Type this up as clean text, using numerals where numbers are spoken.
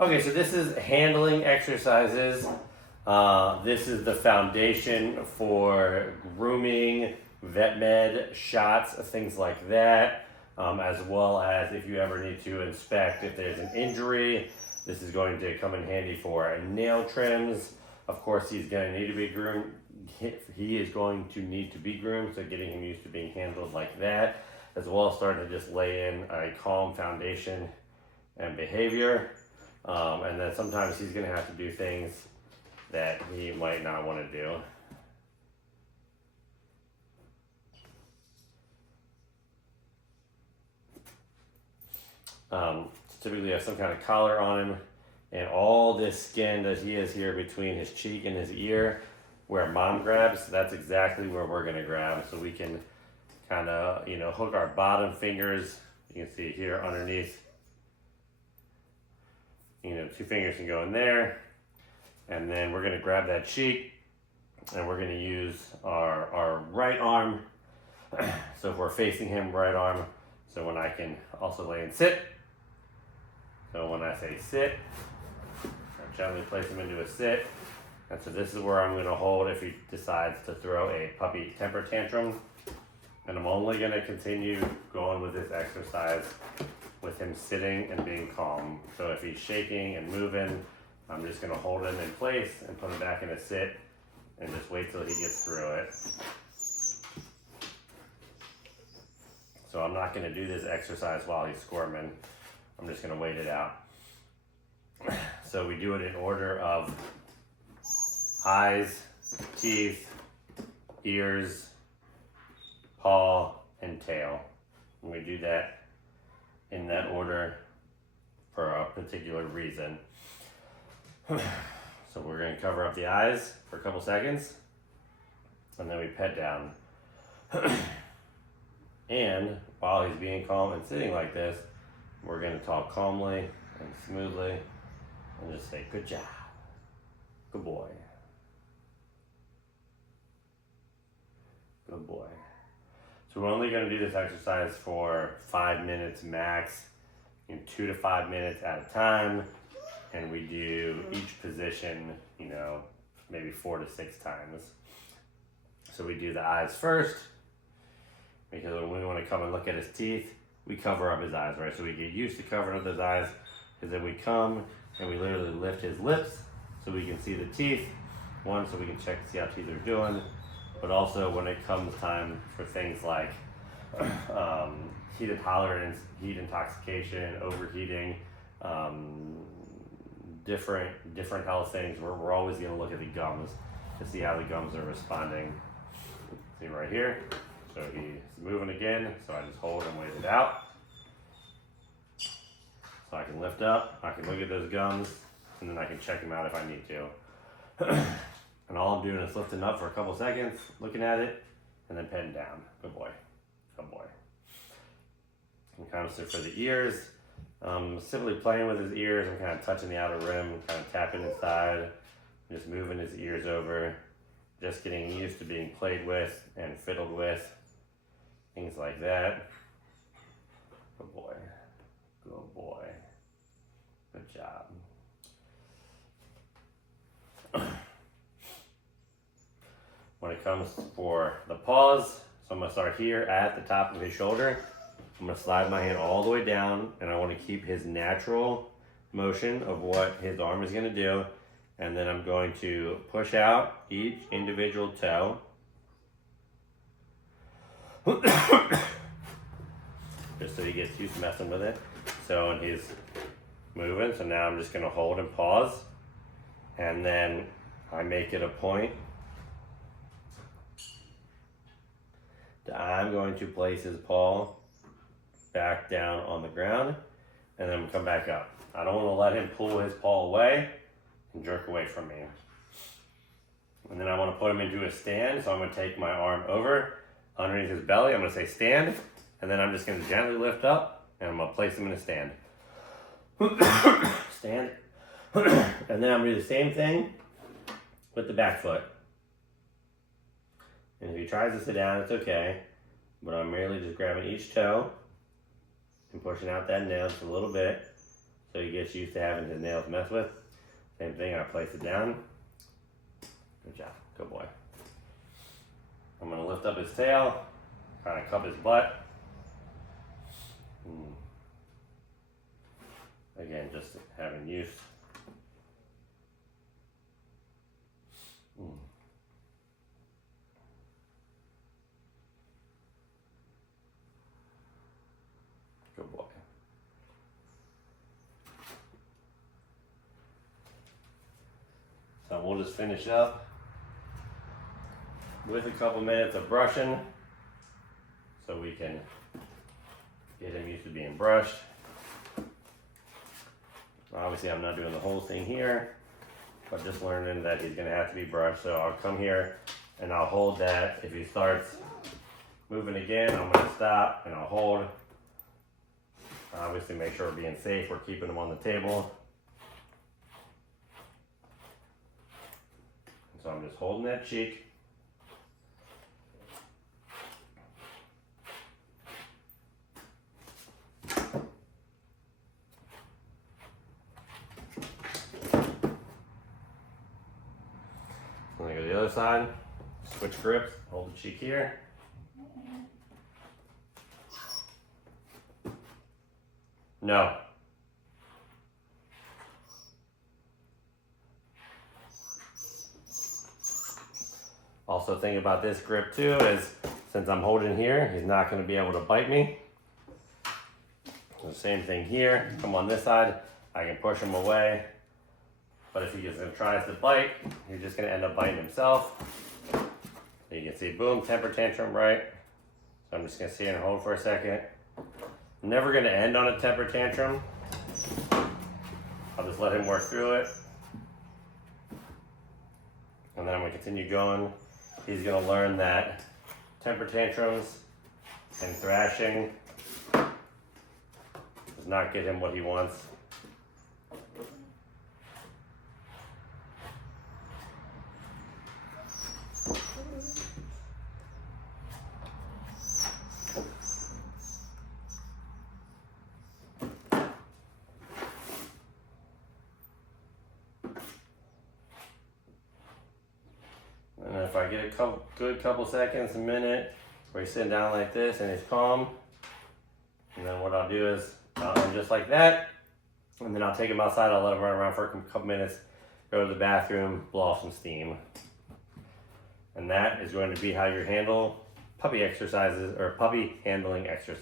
Okay, so this is handling exercises. This is the foundation for grooming, vet med, shots, things like that, as well as if you ever need to inspect if there's an injury. This is going to come in handy for nail trims. Of course, he's going to need to be groomed. He is going to need to be groomed, so getting him used to being handled like that, as well as starting to just lay in a calm foundation and behavior. And then sometimes he's going to have to do things that he might not want to do. Typically have some kind of collar on him, and all this skin that he has here between his cheek and his ear, where mom grabs, that's exactly where we're going to grab. So we can kind of, hook our bottom fingers. You can see here underneath. 2 fingers can go in there, and then we're going to grab that cheek, and we're going to use our right arm. So if we're facing him, right arm. So when I can also lay and sit. So when I say sit, I gently place him into a sit. And so this is where I'm going to hold if he decides to throw a puppy temper tantrum. And I'm only going to continue going with this exercise with him sitting and being calm. So if he's shaking and moving, I'm just going to hold him in place and put him back in a sit and just wait till he gets through it. So I'm not going to do this exercise while he's squirming. I'm just going to wait it out. So we do it in order of eyes, teeth, ears, paw, and tail. And we do that in that order for a particular reason. So we're going to cover up the eyes for a couple seconds, and then we pet down. And while he's being calm and sitting like this, we're going to talk calmly and smoothly and just say, good job, good boy, good boy. So we're only going to do this exercise for 5 minutes max, 2 to 5 minutes at a time. And we do each position, maybe 4 to 6 times. So we do the eyes first, because when we want to come and look at his teeth, we cover up his eyes, right? So we get used to covering up his eyes, because then we come and we literally lift his lips so we can see the teeth. One, so we can check to see how teeth are doing. But also when it comes time for things like heat intolerance, heat intoxication, overheating, different health things, we're always going to look at the gums to see how the gums are responding. See right here. So he's moving again, so I just hold and wait it out. So I can lift up, I can look at those gums, and then I can check them out if I need to. And all I'm doing is lifting up for a couple seconds, looking at it, and then petting down. Good boy. Good boy. And kind of sit for the ears. Simply playing with his ears. I'm kind of touching the outer rim, kind of tapping inside, just moving his ears over, just getting used to being played with and fiddled with. Things like that. Good boy. Good boy. Good job. When it comes for the paws, so I'm going to start here at the top of his shoulder. I'm going to slide my hand all the way down, and I want to keep his natural motion of what his arm is going to do. And then I'm going to push out each individual toe. Just so he gets used to messing with it. So when he's moving, so now I'm just going to hold and pause. And then I make it a point. I'm going to place his paw back down on the ground, and then I'm going to come back up. I don't want to let him pull his paw away and jerk away from me. And then I want to put him into a stand, so I'm going to take my arm over underneath his belly. I'm going to say stand, and then I'm just going to gently lift up, and I'm going to place him in a stand. Stand. And then I'm going to do the same thing with the back foot. And if he tries to sit down, it's okay. But I'm merely just grabbing each toe and pushing out that nail just a little bit. so he gets used to having his nails messed with. Same thing, I place it down. Good job, good boy. I'm gonna lift up his tail, kind of cup his butt. Again, just having use. Good boy. So we'll just finish up with a couple minutes of brushing so we can get him used to being brushed. Obviously I'm not doing the whole thing here, but just learning that he's gonna have to be brushed. So I'll come here and I'll hold that. If he starts moving again, I'm gonna stop and I'll hold. Obviously make sure we're being safe, we're keeping him on the table. So I'm just holding that cheek. I'm gonna go to the other side, switch grips, hold the cheek here. No. Also think about this grip too is since I'm holding here, he's not gonna be able to bite me. The same thing here, come on this side, I can push him away. But if he just tries to bite, you're just gonna end up biting himself. So you can see, boom, temper tantrum, right? So I'm just gonna sit here and hold for a second. I'm never gonna end on a temper tantrum. I'll just let him work through it. And then I'm gonna continue going. He's gonna learn that temper tantrums and thrashing does not get him what he wants. And if I get a good couple seconds, a minute, where he's sitting down like this and he's calm, and then what I'll do is I'll end just like that, and then I'll take him outside, I'll let him run around for a couple minutes, go to the bathroom, blow off some steam. And that is going to be how you handle puppy exercises or puppy handling exercises.